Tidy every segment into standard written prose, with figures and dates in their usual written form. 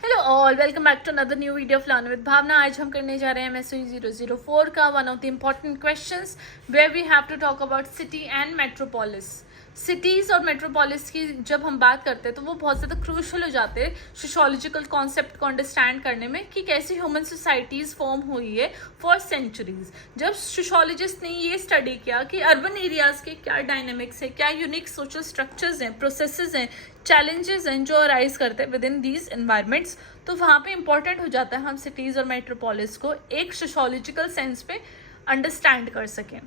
Hello all, welcome back to another new video of learn with Bhavna. आज हम करने जा रहे हैं MSOE 004 का one of the important questions where we have to talk about city and metropolis. Cities और metropolis की जब हम बात करते हैं तो वो बहुत ज़्यादा क्रूशल हो जाते हैं सोशोलॉजिकल कॉन्सेप्ट को अंडरस्टैंड करने में कि कैसी ह्यूमन सोसाइटीज़ फॉर्म हुई है फॉर सेंचुरीज। जब सोशोलॉजिस्ट ने ये स्टडी किया कि अर्बन एरियाज़ के क्या डायनेमिक्स है, क्या यूनिक सोशल स्ट्रक्चर्स हैं, प्रोसेसेस हैं, चैलेंजेस हैं जो अराइज करते हैं विद इन दीज एनवायरमेंट्स, तो वहाँ पे इंपॉर्टेंट हो जाता है हम सिटीज़ और मेट्रोपोलिस को एक सोशोलॉजिकल सेंस पे अंडरस्टैंड कर सकें।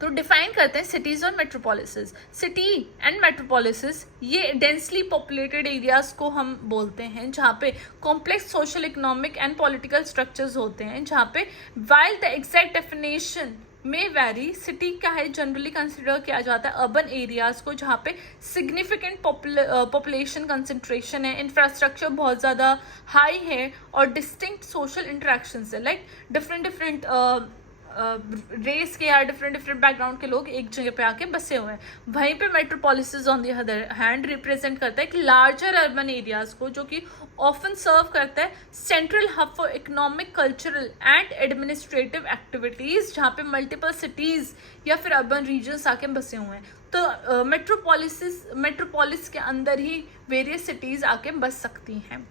तो डिफाइन करते हैं सिटीज़ और मेट्रोपोलिसेस। सिटी एंड मेट्रोपोलिसेस ये डेंसली पॉपुलेटेड एरियाज को हम बोलते हैं जहाँ पे complex social, economic and political structures होते हैं, जहाँ पे वाइल द एग्जैक्ट डेफिनेशन में वैरी, सिटी क्या है जनरली कंसिडर किया जाता है अर्बन एरियाज को जहाँ पे सिग्निफिकेंट पॉपुलेशन कंसंट्रेशन है, इंफ्रास्ट्रक्चर बहुत ज़्यादा हाई है और डिस्टिंक्ट सोशल इंटरेक्शंस है, लाइक डिफरेंट रेस के या डिफरेंट बैकग्राउंड के लोग एक जगह पे आके बसे हुए हैं। वहीं पे metropolises on the other hand represent करता है कि लार्जर अर्बन एरियाज को, जो कि ऑफन सर्व करता है central hub for economic, cultural and administrative activities, जहाँ पे मल्टीपल सिटीज या फिर अर्बन रीजन्स आके बसे हुए हैं। तो मेट्रोपोलिस के अंदर ही वेरियस सिटीज आके बस सकती हैं।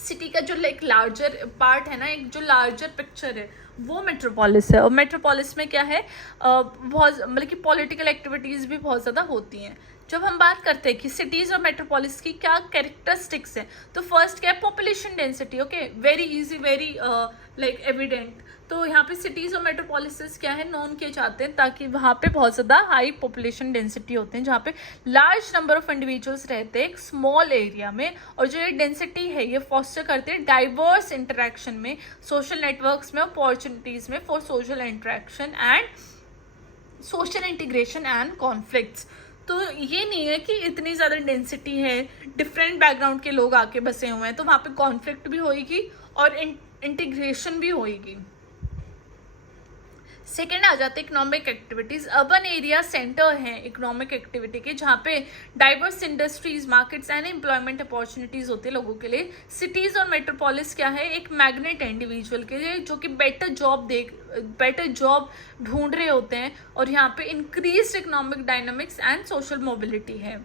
सिटी का जो एक लार्जर पार्ट है ना, एक जो लार्जर पिक्चर है वो मेट्रोपोलिस है। और मेट्रोपोलिस में क्या है, बहुत मतलब कि पॉलिटिकल एक्टिविटीज़ भी बहुत ज़्यादा होती हैं। जब हम बात करते हैं कि सिटीज़ और मेट्रोपोलिस की क्या कैरेक्टरिस्टिक्स हैं, तो फर्स्ट क्या है, population density. Okay, very easy, very like evident. तो यहाँ पे सिटीज़ और मेट्रोपोलिसेस क्या है नोन किए जाते हैं ताकि वहाँ पे बहुत ज़्यादा हाई पॉपुलेशन डेंसिटी होते हैं, जहाँ पे लार्ज नंबर ऑफ इंडिविजुअल्स रहते हैं एक स्मॉल एरिया में। और जो ये डेंसिटी है ये फॉस्टर करते हैं डाइवर्स इंटरेक्शन में, सोशल नेटवर्क्स में, अपॉर्चुनिटीज़ में for social interaction and social integration and conflicts. तो ये नहीं है कि इतनी ज़्यादा डेंसिटी है, डिफरेंट बैकग्राउंड के लोग आके बसे हुए हैं तो वहाँ पे कॉन्फ्लिक्ट भी होएगी और इंटीग्रेशन भी होएगी। सेकेंड आ जाते हैं economic activities. Urban area centre हैं इकोनॉमिक एक्टिविटी के, जहाँ पे diverse industries, markets and employment opportunities होते हैं लोगों के लिए। सिटीज़ और मेट्रोपोलिस क्या है, एक मैग्नेट है इंडिविजुअल के लिए जो कि बेटर जॉब ढूंढ रहे होते हैं, और यहाँ पे increase economic dynamics and social mobility है।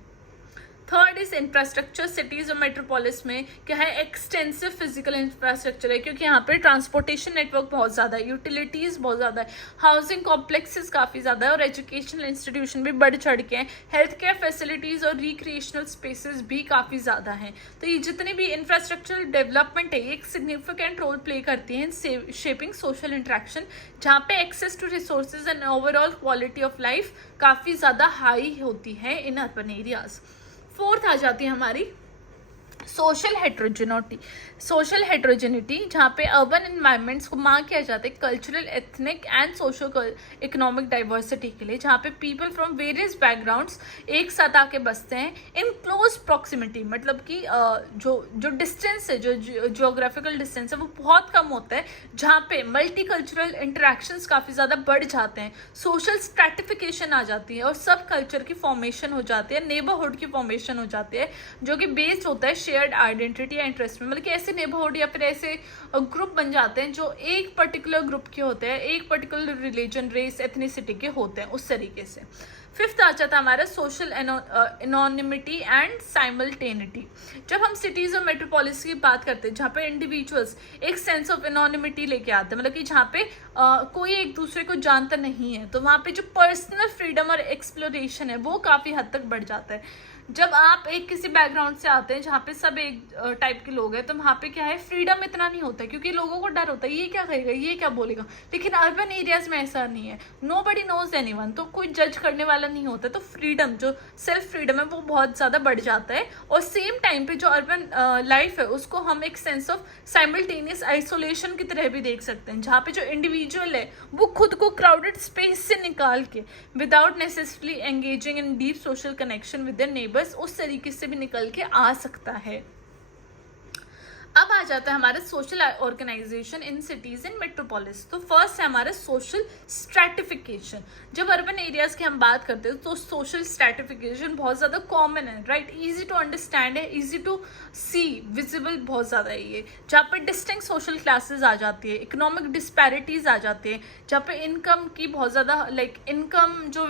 Third is infrastructure. सिटीज़ और मेट्रोपोलिस में क्या है, एक्सटेंसिव फिजिकल इंफ्रास्ट्रक्चर है, क्योंकि यहाँ पे ट्रांसपोर्टेशन नेटवर्क बहुत ज़्यादा है, यूटिलिटीज़ बहुत ज़्यादा है, हाउसिंग कॉम्प्लेक्सेस काफ़ी ज़्यादा है, और एजुकेशनल इंस्टीट्यूशन भी बढ़ चढ़ के हैं, हेल्थ केयर फैसिलिटीज़ और रिक्रिएशनल स्पेसेस भी काफ़ी ज़्यादा हैं। तो ये जितने भी इंफ्रास्ट्रक्चरल डेवलपमेंट है ये एक सिग्निफिकेंट रोल प्ले करती हैं इन शेपिंग सोशल इंट्रैक्शन, जहाँ पे access to resources and overall quality of life काफ़ी ज़्यादा हाई होती है इन अर्बन एरियाज। फोर्थ आ जाती है हमारी सोशल हेट्रोजेनिटी, जहाँ पे अर्बन इन्वायरमेंट्स को मार्क किया जाता है cultural, ethnic and social economic diversity के लिए, जहाँ पे पीपल फ्रॉम वेरियस बैकग्राउंड्स एक साथ आके बसते हैं इन क्लोज प्रॉक्सिमिटी। मतलब कि जो डिस्टेंस है, जो जियोग्राफिकल डिस्टेंस है वो बहुत कम होता है, जहाँ पे मल्टी कल्चरल इंटरेक्शंस काफ़ी ज़्यादा बढ़ जाते हैं, सोशल स्ट्रैटिफिकेशन आ जाती है और सब कल्चर की फॉर्मेशन हो जाती है, नेबरहुड की फॉर्मेशन हो जाती है, जो कि बेस्ड होता है शेयर्ड आइडेंटिटी या इंटरेस्ट में। मतलब कि ऐसे नेबरहुड या फिर ऐसे ग्रुप बन जाते हैं जो एक पर्टिकुलर ग्रुप के होते हैं, एक पर्टिकुलर रिलीजन, रेस, एथनिसिटी के होते हैं, उस तरीके से। फिफ्थ आ जाता है हमारा सोशल एनोनिमिटी एंड साइमल्टेनिटी। जब हम सिटीज़ और मेट्रोपोलिस की बात करते हैं, जहाँ पे इंडिविजुअल्स एक सेंस ऑफ एनोनिमिटी लेके आते हैं, मतलब कि जहाँ पे कोई एक दूसरे को जानता नहीं है, तो वहाँ पे जो पर्सनल फ्रीडम और एक्सप्लोरेशन है वो काफ़ी हद तक बढ़ जाता है। जब आप एक किसी बैकग्राउंड से आते हैं जहाँ पे सब एक टाइप के लोग हैं, तो वहाँ पे क्या है, फ्रीडम इतना नहीं होता है, क्योंकि लोगों को डर होता है ये क्या करेगा, ये क्या बोलेगा। लेकिन अर्बन एरियाज में ऐसा नहीं है, नोबडी नोज एनीवन, तो कोई जज करने वाला नहीं होता, तो फ्रीडम, जो सेल्फ फ्रीडम है वो बहुत ज़्यादा बढ़ जाता है। और सेम टाइम पे जो अर्बन लाइफ है उसको हम एक सेंस ऑफ साइमल्टेनियस आइसोलेशन की तरह भी देख सकते हैं, जहाँ पे जो इंडिविजुअल है वो खुद को क्राउडेड स्पेस से निकाल के without necessarily engaging in deep social connection with their neighbour, बस उस तरीके से भी निकल के आ सकता है। अब आ जाता है हमारा social organisation in cities in metropolis. तो फर्स्ट है हमारा सोशल स्ट्रैटिफिकेशन। जब अर्बन एरियाज की हम बात करते हैं तो सोशल स्ट्रैटिफिकेशन बहुत ज़्यादा कॉमन है, राइट, इजी टू अंडरस्टैंड है, इजी टू सी, विजिबल बहुत ज़्यादा है ये, जहाँ पे डिस्टिंक्ट सोशल क्लासेस आ जाती है, इकोनॉमिक डिस्पैरिटीज आ जाती है, जहाँ पे इनकम की बहुत ज़्यादा इनकम जो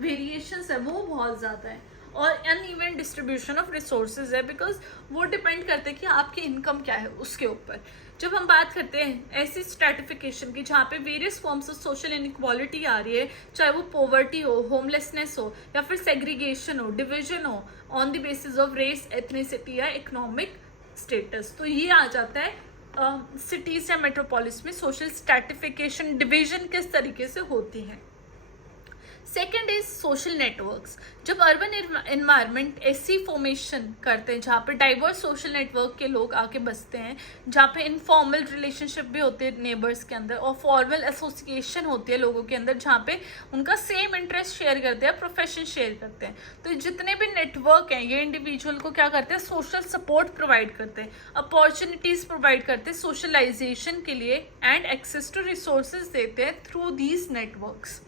वेरिएशंस है वो बहुत ज़्यादा है, और अनइवन डिस्ट्रीब्यूशन ऑफ रिसोर्सेज है, बिकॉज वो डिपेंड करते हैं कि आपकी इनकम क्या है उसके ऊपर। जब हम बात करते हैं ऐसी स्ट्रैटिफिकेशन की जहाँ पे various forms of social inequality आ रही है, चाहे वो पॉवर्टी हो, होमलेसनेस हो, या फिर सेग्रीगेशन हो, डिविजन हो on the basis of race, ethnicity या इकोनॉमिक स्टेटस, तो ये आ जाता है सिटीज या मेट्रोपोलिस में सोशल स्ट्रैटिफिकेशन, डिविजन किस तरीके से होती है। Second is social networks. जब अर्बन इन्वायरमेंट ऐसी फॉर्मेशन करते हैं जहाँ पे डाइवर्स सोशल नेटवर्क के लोग आके बसते हैं, जहाँ पे इनफॉर्मल रिलेशनशिप भी होते हैं नेबर्स के अंदर, और फॉर्मल एसोसिएशन होती है लोगों के अंदर जहाँ पे उनका सेम इंटरेस्ट शेयर करते हैं, प्रोफेशन शेयर करते हैं, तो जितने भी नेटवर्क हैं ये इंडिविजुअल को क्या करते हैं, सोशल सपोर्ट प्रोवाइड करते हैं, अपॉर्चुनिटीज प्रोवाइड करते हैं सोशलाइजेशन के लिए, एंड एक्सेस टू रिसोर्सेज देते हैं through these networks.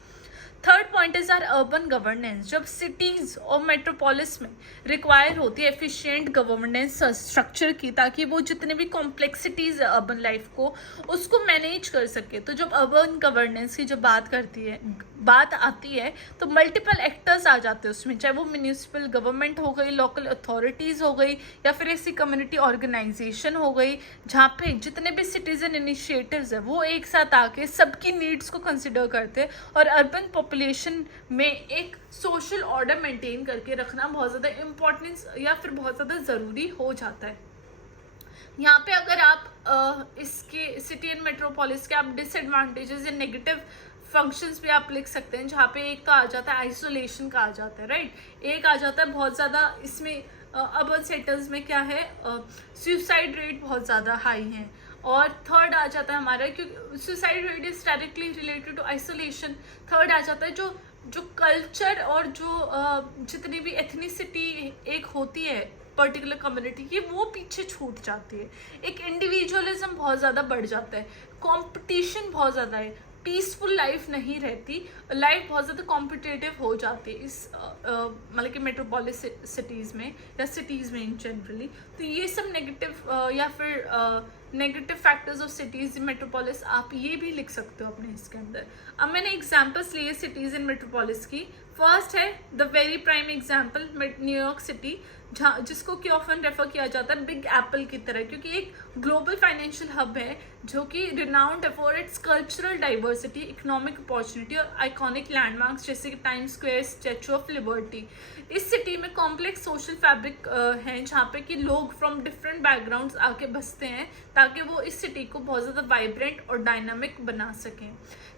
Third point is our urban governance. जब सिटीज और मेट्रोपोलिस में रिक्वायर होती है एफिशिएंट गवर्नेंस स्ट्रक्चर की, ताकि वो जितने भी कॉम्प्लेक्सिटीज है अर्बन लाइफ को उसको मैनेज कर सके। तो जब अर्बन गवर्नेंस की जब बात आती है तो मल्टीपल एक्टर्स आ जाते हैं उसमें, चाहे वो म्यूनिसिपल गवर्नमेंट हो गई, लोकल अथॉरिटीज हो गई, या फिर ऐसी कम्युनिटी ऑर्गेनाइजेशन हो गई जहाँ पे जितने भी सिटीजन इनिशिएटिव्स है वो एक साथ आके सबकी नीड्स को कंसिडर करते हैं, और अर्बन पॉपुलेशन में एक सोशल ऑर्डर मेंटेन करके रखना बहुत ज़्यादा इम्पोर्टेंस या फिर बहुत ज़्यादा ज़रूरी हो जाता है। यहाँ पे अगर आप इसके सिटी एंड मेट्रोपोलिस के आप डिसएडवांटेजेस या नेगेटिव फंक्शंस भी आप लिख सकते हैं, जहाँ पे एक तो आ जाता है आइसोलेशन का आ जाता है, राइट, एक आ जाता है बहुत ज़्यादा इसमें अर्बन सेटल्स में क्या है, सुसाइड रेट बहुत ज़्यादा हाई है, और थर्ड आ जाता है हमारा, क्योंकि suicide rate is directly related to isolation. Third आ जाता है जो कल्चर और जो जितनी भी एथनिसिटी एक होती है पर्टिकुलर कम्युनिटी की, वो पीछे छूट जाती है, एक इंडिविजुअलिज्म बहुत ज़्यादा बढ़ जाता है, कंपटीशन बहुत ज़्यादा है, पीसफुल लाइफ नहीं रहती, लाइफ बहुत ज़्यादा कॉम्पिटिटिव हो जाती है इस मतलब कि मेट्रोपोलिस सिटीज़ में या सिटीज़ में इन जनरली। तो ये सब नेगेटिव या फिर negative factors of cities in metropolis आप ये भी लिख सकते हो अपने इसके अंदर। अब मैंने एग्जांपल्स लिए सिटीज़ इन मेट्रोपोलिस की। फर्स्ट है the very prime example New York city, जहाँ जिसको कि ऑफन रेफर किया जाता है बिग एप्पल की तरह, क्योंकि एक ग्लोबल फाइनेंशियल हब है जो कि रिनाउंड है for its cultural diversity, economic opportunity और आइकॉनिक लैंडमार्क्स जैसे कि times square, statue of liberty. इस सिटी में कॉम्प्लेक्स सोशल फैब्रिक है जहाँ पे कि लोग फ्रॉम डिफरेंट बैकग्राउंड्स आके बसते हैं, ताकि वो इस सिटी को बहुत ज़्यादा वाइब्रेंट और डायनामिक बना सकें।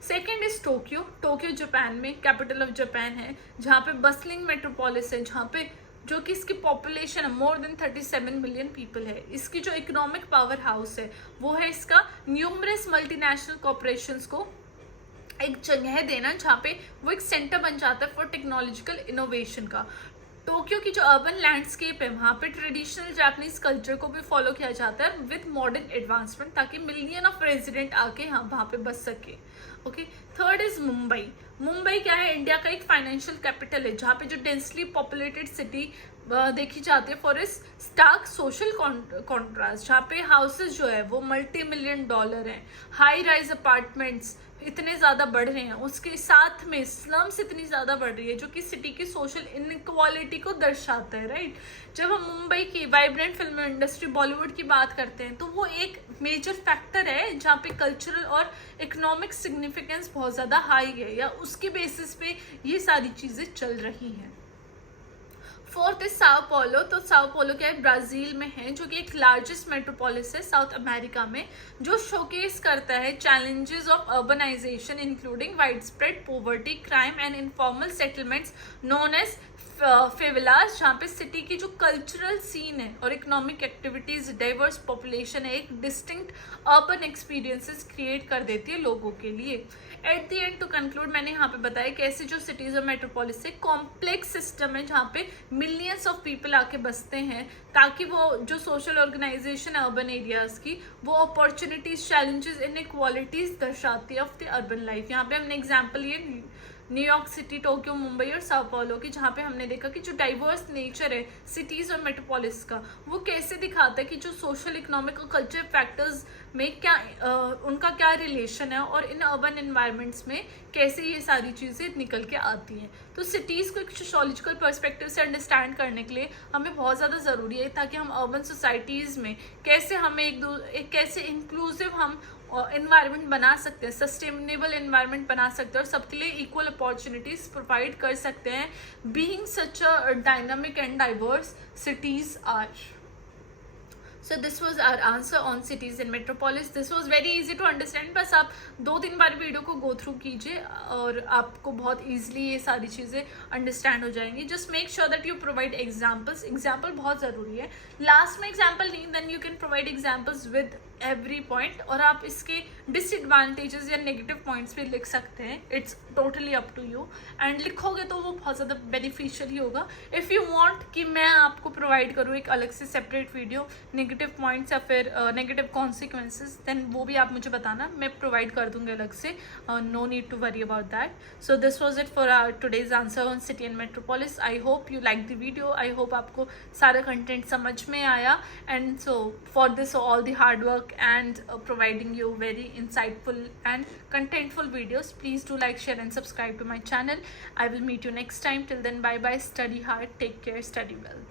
Second is Tokyo. Tokyo Japan में कैपिटल ऑफ जापान है, जहाँ पे बसलिंग मेट्रोपोलिस है, जहाँ पे जो कि इसकी पॉपुलेशन है मोर देन 37 मिलियन पीपल है। इसकी जो इकोनॉमिक पावर हाउस है वो है इसका न्यूमरस मल्टीनेशनल कॉर्पोरेशंस को एक जगह देना, जहाँ पे वो एक सेंटर बन जाता है फॉर टेक्नोलॉजिकल इनोवेशन का। टोक्यो की जो अर्बन लैंडस्केप है वहाँ पे ट्रेडिशनल जापानीज कल्चर को भी फॉलो किया जाता है विद मॉडर्न एडवांसमेंट, ताकि मिलियन ऑफ रेजिडेंट आके वहाँ पे बस सके। Okay, third is Mumbai. Mumbai क्या है, इंडिया का एक फाइनेंशियल कैपिटल है, जहाँ पे जो डेंसली पॉपुलेटेड सिटी देखी जाती है फॉर इस स्टार्क सोशल कॉन्ट्रास्ट, जहाँ पे हाउसेस जो है वो $multi-million हैं, हाई राइज अपार्टमेंट्स इतने ज़्यादा बढ़ रहे हैं, उसके साथ में स्लम्स इतनी ज़्यादा बढ़ रही है, जो कि सिटी की सोशल इनइक्वालिटी को दर्शाता है, राइट। जब हम मुंबई की वाइब्रेंट फिल्म इंडस्ट्री बॉलीवुड की बात करते हैं तो वो एक मेजर फैक्टर है जहाँ पे कल्चरल और इकोनॉमिक सिग्निफिकेंस बहुत ज़्यादा हाई है, या उसके बेसिस पे ये सारी चीज़ें चल रही हैं। Fourth is Sao Paulo. तो साओ पोलो क्या है, ब्राज़ील में है, जो कि एक लार्जेस्ट मेट्रोपोलिस है साउथ अमेरिका में, जो शोकेस करता है challenges of urbanisation including widespread poverty, crime and informal settlements known as favelas, जहाँ पे सिटी की जो कल्चरल सीन है और इकोनॉमिक एक्टिविटीज, डाइवर्स पॉपुलेशन है, एक डिस्टिंक्ट अर्बन एक्सपीरियंसेस क्रिएट कर देती है लोगों के लिए। At the end to conclude मैंने यहाँ पे बताया कैसे जो सिटीज और मेट्रोपोलिस से कॉम्प्लेक्स सिस्टम है जहाँ पे मिलियंस ऑफ पीपल आके बसते हैं, ताकि वो जो सोशल ऑर्गेनाइजेशन है अर्बन एरियाज की, वो अपॉर्चुनिटीज, चैलेंजेस, इनइक्वालिटीज दर्शाती है ऑफ द अर्बन लाइफ। यहाँ पे हमने एग्जाम्पल ये न्यूयॉर्क सिटी, टोक्यो, मुंबई और साओ पाउलो की, जहाँ पे हमने देखा कि जो डाइवर्स नेचर है सिटीज और मेट्रोपोलिस का, वो कैसे दिखाता है कि जो सोशल, इकोनॉमिक और कल्चरल फैक्टर्स में क्या उनका क्या रिलेशन है, और इन अर्बन एनवायरनमेंट्स में कैसे ये सारी चीज़ें निकल के आती हैं। तो सिटीज़ को एक सोशोलॉजिकल पर्सपेक्टिव से अंडरस्टैंड करने के लिए हमें बहुत ज़्यादा ज़रूरी है, ताकि हम अर्बन सोसाइटीज़ में कैसे हमें एक कैसे इंक्लूसिव हम एनवायरनमेंट बना सकते हैं, सस्टेनेबल एनवायरनमेंट बना सकते हैं और सबके लिए इक्वल अपॉर्चुनिटीज प्रोवाइड कर सकते हैं, being such a dynamic and diverse cities are. So this was our answer on cities and metropolis. This was very easy to understand. बस आप 2-3 बार वीडियो को गो थ्रू कीजिए और आपको बहुत ईजिली ये सारी चीज़ें अंडरस्टैंड हो जाएंगी. Just make sure that you provide examples. Example बहुत ज़रूरी है. लास्ट में एग्जाम्पल नहीं, then you can provide examples with every point, और आप इसके डिसएडवांटेजेस या नेगेटिव पॉइंट्स भी लिख सकते हैं. It's totally up to you, and लिखोगे तो वो बहुत ज़्यादा बेनिफिशियल ही होगा. इफ़ यू वांट कि मैं आपको प्रोवाइड करूँ एक अलग से सेपरेट वीडियो नेगेटिव पॉइंट्स या फिर नेगेटिव कॉन्सिक्वेंसेज, देन वो भी आप मुझे बताना, मैं प्रोवाइड कर दूँगी अलग से. No need to worry about that. So this was it for our today's answer on city and metropolis. I hope you like the video. I hope आपको सारा कंटेंट समझ में आया, and so for this all the hard work and providing you very insightful and contentful videos, please do like, share and subscribe to my channel. I will meet you next time. Till then, bye bye, study hard, take care, study well.